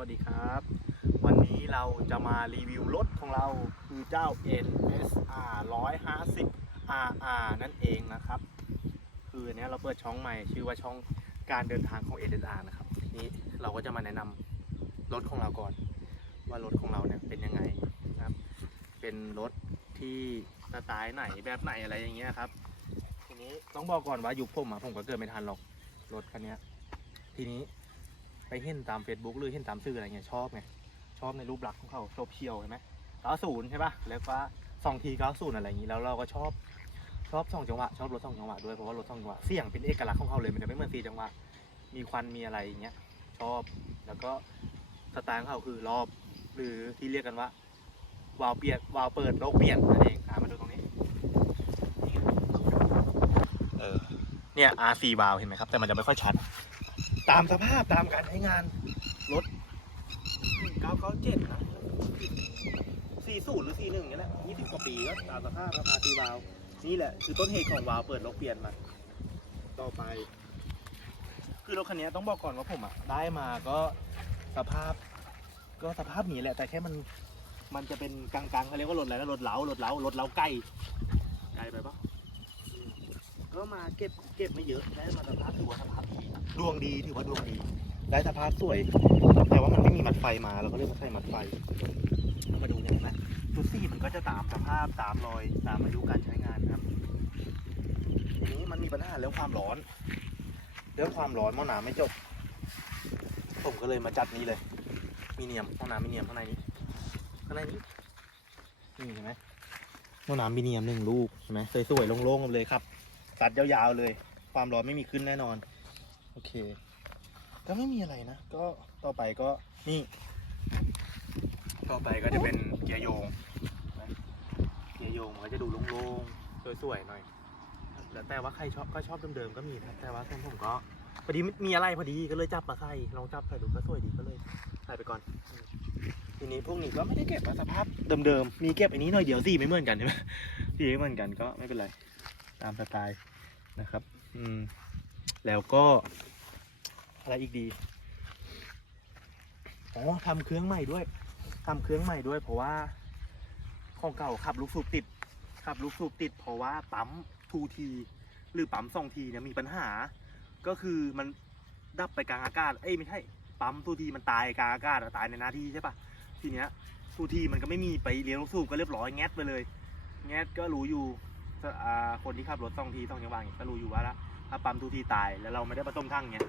วัสดีครับ วันนี้เราจะมารีวิวรถของเราคือเจ้า NSR 150 RR นั่นเองนะครับ คืออันเนี้ยเราเปิดช่องใหม่ชื่อว่าช่องการเดินทางของ NSR นะครับทีนี้เราก็จะมาแนะนำรถของเราก่อน ว่ารถของเราเนี่ยเป็นยังไงนะครับ เป็นรถที่สไตล์ไหนแบบไหนอะไรอย่างเงี้ยครับ ทีนี้ต้องบอกก่อนว่ายุคผมอะผมก็เกิดไม่ทันหรอกรถคันเนี้ยทีนี้ ไปเห็นตาม Facebook หรือเห็นตามสื่ออะไรเงี้ยชอบไงชอบในรูปลักษณ์ของเขาชอบเชียวใช่ไหม90ใช่ปะแล้วก็สองที90อะไรอย่างนี้แล้วเราก็ชอบชอบสองจังหวะชอบรถสองจังหวะด้วยเพราะว่ารถสองจังหวะเสียงเป็นเอกลักษณ์ของเขาเลยมันจะไม่เหมือนสี่จังหวะมีควันมีอะไรอย่างเงี้ยชอบแล้วก็สไตล์ของเขาคือรอบหรือที่เรียกกันว่าวาล์วเปลี่ยนวาล์วเปิดโลกเปลี่ยนนั่นเองอะมาดูตรงนี้นี่ไงเออเนี่ย R4 วาล์วเห็นไหมครับแต่มันจะไม่ค่อยชัด ตามสภาพตามการใช้งานรถ997นะ40หรือ41นี่แหละ20กว่าปีก็ตามสภาพราคาตีวาว นี่แหละคือต้นเหตุของวาวเปิดโลกเปลี่ยนมาต่อไป คือรถคันนี้ต้องบอกก่อนว่าผมอะได้มาก็สภาพ ก็สภาพนี้แหละ แต่แค่มันมันจะเป็นกลางๆเขาเรียกว่ารถอะไรนะรถเหลารถเหลารถเหลาไก่ไก่ไปปะ ก็มาเก็บเก็บไม่เยอะได้มาสภาพถือว่าสภาพดีดวงดีถือว่าดวงดี ได้สภาพสวย แต่ว่ามันไม่มีมัดไฟมาเราก็เลยมาใส่มัดไฟเอามาดูเนี่ยเห็นไหมชุดซี่มันก็จะตามสภาพตามรอยตามอายุการใช้งานครับทีนี้มันมีปัญหาเรื่องความร้อนเรื่องความร้อนหม้อน้ำไม่จบ ผมก็เลยมาจัดนี้เลย มีเนียมห้องน้ำมีเนียมข้างในนี้ข้างในนี้นี่เห็นไหมห้องน้ำมีเนียมหนึ่งลูกใช่ไหมสวยๆโล่งๆเลยครับ ตัดยาวๆเลย ความร้อนไม่มีขึ้นแน่นอน โอเค ก็ไม่มีอะไรนะ ก็ต่อไปก็นี่ ต่อไปก็จะเป็นเกียร์โยงนะเกียร์โยงมันก็จะดูโล่งๆสวยๆหน่อย แล้วแต่ว่าใครชอบก็ชอบเดิมๆก็มีนะแต่ว่าส่วนผมก็พอดีมีอะไรพอดีก็เลยจับมาใส่ลองจับใส่ดูก็สวยดีก็เลยใส่ไปก่อน ทีนี้พวกนี้ก็ไม่ได้เก็บมาสภาพเดิมๆมีเก็บอันนี้หน่อยเดียวสีไม่เหมือนกันใช่ไหมสีไม่เหมือนกันก็ไม่เป็นไร ตามสไตล์ นะครับ อืม แล้วก็ อะไรอีกดีอ๋อทำเครื่องใหม่ด้วยทำเครื่องใหม่ด้วย เพราะว่าของเก่าขับลูกสูบติดขับลูกสูบติด เพราะว่าปั๊มทูทีหรือปั๊มสองทีเนี่ยมีปัญหา ก็คือมันดับไปกลางอากาศ เอ้ยไม่ใช่ปั๊มทูทีมันตายกลางอากาศตายในหน้าที่ใช่ปะทีเนี้ยทูทีมันก็ไม่มีไปเลี้ยงลูกสูบก็เรียบร้อยแงดไปเลย แงดก็รู้อยู่ อ่าคนที่ขับรถสองทีสองจังวะเนี่ยก็รู้อยู่ว่าละถ้าปั๊มทูทีตายแล้วเราไม่ได้ผสมทั้งเนี้ย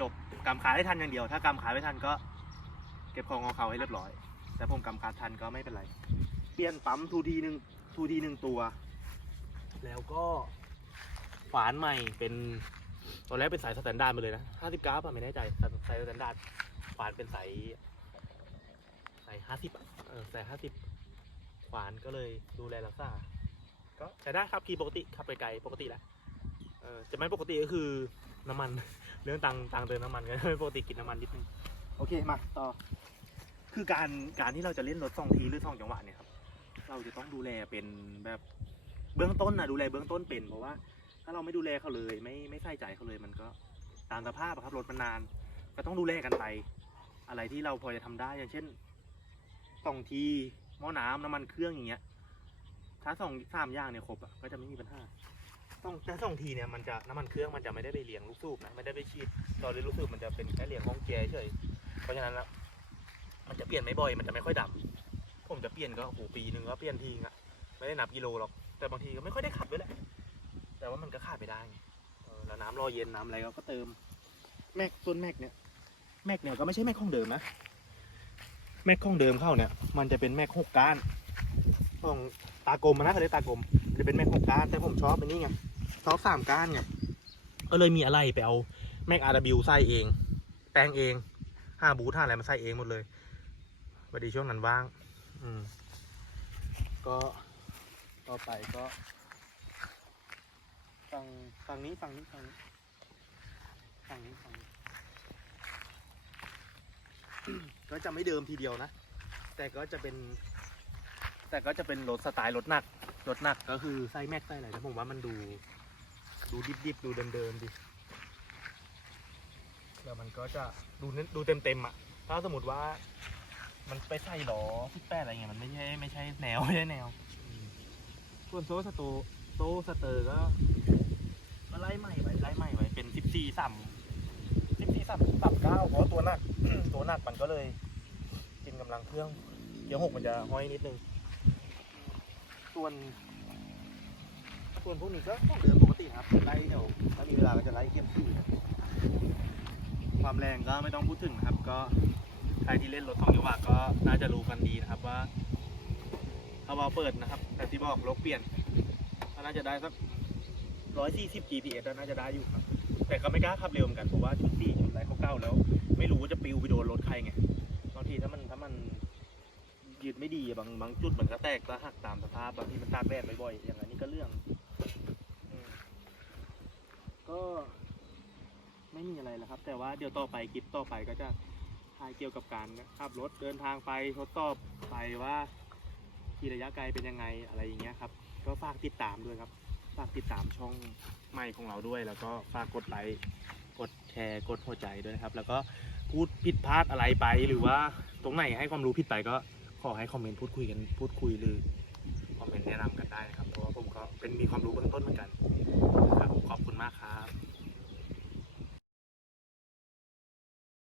จบกำขาได้ทันอย่างเดียว ถ้ากำขาไม่ทันก็ เก็บของของเขาให้เรียบร้อย แต่ผมกำขาทันก็ไม่เป็นไร เปลี่ยนปั๊มทูทีหนึ่งทูทีหนึ่งตัว แล้วก็ฝานใหม่เป็นตอนแรกเป็นสายสแตนดาร์ดมาเลยนะห้าสิบเก้าป่ะไม่แน่ใจสายสแตนดาร์ดฝานเป็นสายสายห้าสิบอะเออสายห้าสิบฝานก็เลยดูแลรักษา ก็ใช้ได้ครับขี่ปกติขับไปไกลปกติแหละเออจะไม่ปกติก็คือน้ำมัน เรื่องตังตังเติมน้ำมันกันปกติกินน้ำมันนิดนึงโอเคมาต่อคือการการที่เราจะเล่นรถสองทีหรือสองจังหวะเนี่ยครับเราจะต้องดูแลเป็นแบบเบื้องต้นนะดูแลเบื้องต้นเป็นเพราะว่า ถ้าเราไม่ดูแลเขาเลยไม่ไม่ใส่ใจเขาเลยมันก็ตามสภาพครับรถมันนาน ก็ต้องดูแลกันไป อะไรที่เราพอจะทำได้อย่างเช่นสองทีหม้อน้ำน้ำมันเครื่องอย่างเงี้ย ถ้าสองสามอย่างเนี่ยครบอะก็จะไม่มีปัญหาต้องแต่สองทีเนี่ยมันจะน้ำมันเครื่องมันจะไม่ได้ไปเลี้ยงลูกสูบนะไม่ได้ไปฉีดตอนเลี้ยงลูกสูบมันจะเป็นแค่เลี้ยงห้องแกเฉยเพราะฉะนั้นแล้วมันจะเปลี่ยนไม่บ่อยมันจะไม่ค่อยดับผมจะเปลี่ยนก็โอ้โหปีหนึ่งก็เปลี่ยนทีอะไม่ได้นับกิโลหรอกแต่บางทีก็ไม่ค่อยได้ขับด้วยแหละแต่ว่ามันก็ขาดไปได้ไงเออแล้วน้ำรอเย็นน้ำอะไรก็เติม แม็กส่วนแม็กเนี่ยแม็กเนี่ยก็ไม่ใช่แม็กของเดิมนะแม็กของเดิมเข้าเนี่ย มันจะเป็นแม็กหกก้าน ของตากลมนะเขาเรียกตากลมจะเป็นแม็กหกก้านแต่ผมชอบอันนี้ไงซอกสามก้านไงก็เลยมีอะไรไปเอาแม็กอาร์บิวใส่เอง แปลงเองห้าบูทห้าอะไรมาใส่เองหมดเลยพอดีช่วงนั้นว่าง อืม ก็ต่อไปก็ฝั่งฝั่งนี้ฝั่งนี้ฝั่งนี้ฝั่งนี้ฝั่งนี้ก็จะไม่เดิมทีเดียวนะ แต่ก็จะเป็น แต่ก็จะเป็นรถสไตล์รถหนัก รถหนักก็คือไส้แม็กไส้อะไรแต่ผมว่ามันดู ดูดิบๆดูเดิมๆดิมดิ แล้วมันก็จะดูเน้นดูเต็มๆอะ ถ้าสมมติว่า มันไปใส่ล้อพิแป้อะไรเงี้ยมันไม่ใช่ไม่ใช่แนวไม่ใช่แนว ส่วนโซ่สโตโซ่สเตอร์ก็ก็ไล่ใหม่ไว้ไล่ใหม่ไว้เป็นสิบสี่สามสิบสี่สามสามเก้าเพราะตัวหนักตัวหนักมันก็เลยกินกำลังเครื่องเกียร์หกมันจะห้อยนิดนึง ส่วน ส่วนพวกนี้ก็ต้องเดินปกติครับไล่เดี๋ยวถ้ามีเวลาก็จะไล่เก็บที่ความแรงก็ไม่ต้องพูดถึงครับ ก็ใครที่เล่นรถสองจังหวะก็น่าจะรู้กันดีนะครับว่าถ้าเราเปิดนะครับ แต่ที่บอกลกเปลี่ยนก็น่าจะได้สักร้อยสี่สิบ GPS แล้วน่าจะได้อยู่ครับ แต่ก็ไม่กล้าขับเร็วเหมือนกันเพราะว่าชุดสี่ชุดอะไรเขาเก่าแล้ว ไม่รู้ว่าจะปิวไปโดนรถใครไงบางทีถ้ามันถ้ามัน ยืดไม่ดีบางบางจุดมันก็แตกก็หักตามสภาพบางทีมันตากแดดบ่อยๆอย่างนี้ก็เรื่องก็ไม่มีอะไรแล้วครับ แต่ว่าเดี๋ยวต่อไปคลิปต่อไปก็จะถ่ายเกี่ยวกับการขับรถเดินทางไปทดสอบไปว่าขี่ระยะไกลเป็นยังไงอะไรอย่างเงี้ยครับ ก็ฝากติดตามด้วยครับ ฝากติดตามช่องใหม่ของเราด้วย แล้วก็ฝากกดไลค์กดแชร์กดหัวใจด้วยนะครับ แล้วก็พูดผิดพลาดอะไรไปหรือว่าตรงไหนให้ความรู้ผิดไปก็ ขอให้คอมเมนต์พูดคุยกันพูดคุยหรือคอมเมนต์แนะนำกันได้นะครับเพราะว่าผมก็เป็นมีความรู้เบื้องต้นเหมือนกันครับขอบคุณมากครับ